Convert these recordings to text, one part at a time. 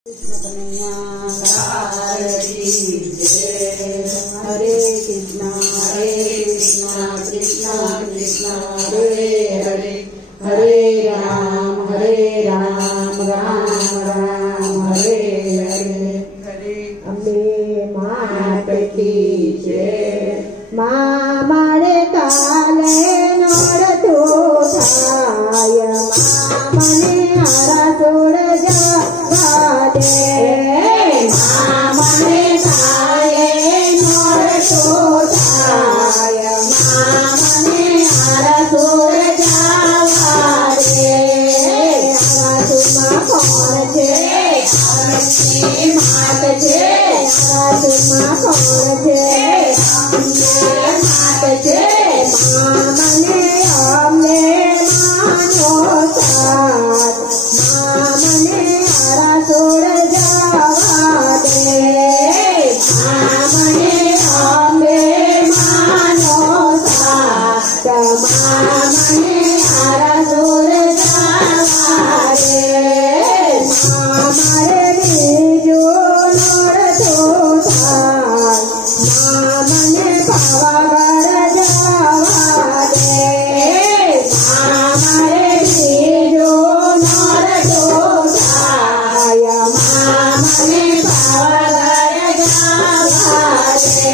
हरे कृष्णा कृष्णा कृष्णा हरे हरे हरे राम राम राम हरे हरे अम्बे मात की जय। माँ मारे काले नोर तो थाय माँ मने हरा तोड़ जावा दे। माँ मने काले नोर तो थाय माँ मने हरा तोड़ जावा दे। हरा तुमा कौन छे हरनी मात छे। हरा तुमा कौन छे मात छे। माँ मने अम्बे मानो साथ माँ मने हरा तोड़ जावा दे। माँ मने अम्बे मानो साथ माँ मने हरा तोड़ जावा दे। माँ मारे बीजो नोर तो थाय माँ मने पावागढ़ जावा दे। माँ मारे बीजो नोर तो थाय माँ मने पावागढ़ जावा दे।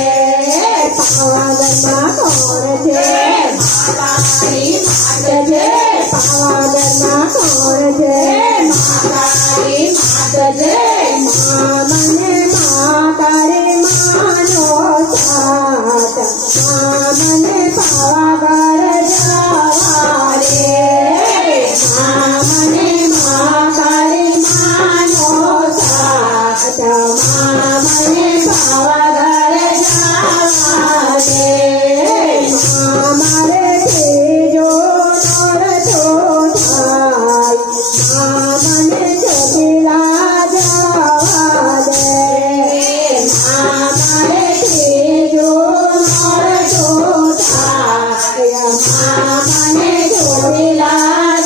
पावागढ़ माँ कौन छे मातारी मात छे। पावागढ़ माँ कौन छे मातारी मात छे। माँ मने मातारी मानो साथ माँ मने पावागढ़ जावा दे। माँ मने मातारी मानो साथ माँ मने पावागढ़ जावा दे। माँ मारे तेजो नोर तो थाय माँ मने चोटिला जावा दे। माँ मारे तेजो नोर तो थाय माँ मने चोटिला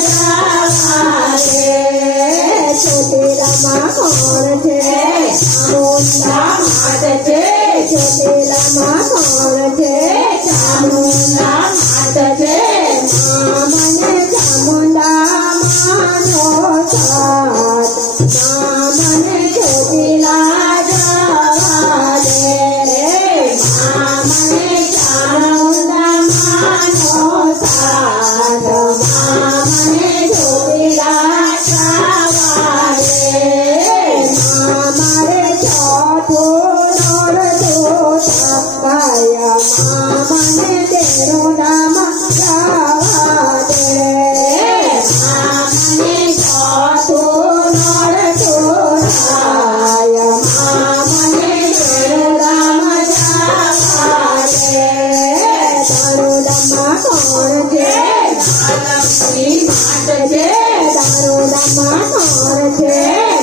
जावा दे। चोटिला माँ कौन छे चामुंडा मात छे। चोटिला माँ कौन छे चामुंडा मात छे। माँ मने चामुंडा मानो साथ माँ मने चोटिला जावा दे। माँ मने चामुंडा मानो साथ माँ मने चोटिला जावा दे। माँ मारे चौथो नोर तो थाय माँ मने तेरो नाम जावा दे। माँ मने चौथो नोर तो थाय माँ मने तेरो नाम जावा दे। दारूडम्मा कौन छे महालक्ष्मी मात छे। दारूडम्मा कौन छे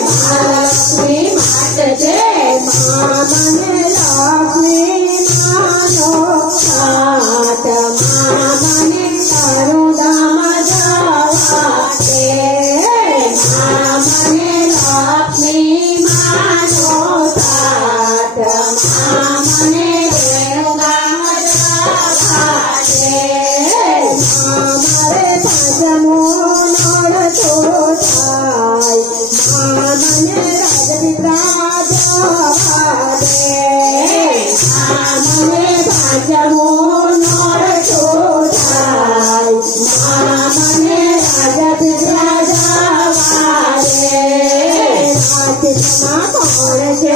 महालक्ष्मी मात छे। माँ मने लक्ष्मी मानो साथ माँ मने दारूडम्मा जावा दे। माँ मने लक्ष्मी मानो साथ माँ मने दारूडम्मा जावा दे। माँ मारे पंचमो नोर तो थाय माँ मने राजपिता जावा दे। माँ मने पंचमो नोर तो थाय माँ मने राजपिता जावा दे। नाचित माँ कौन छे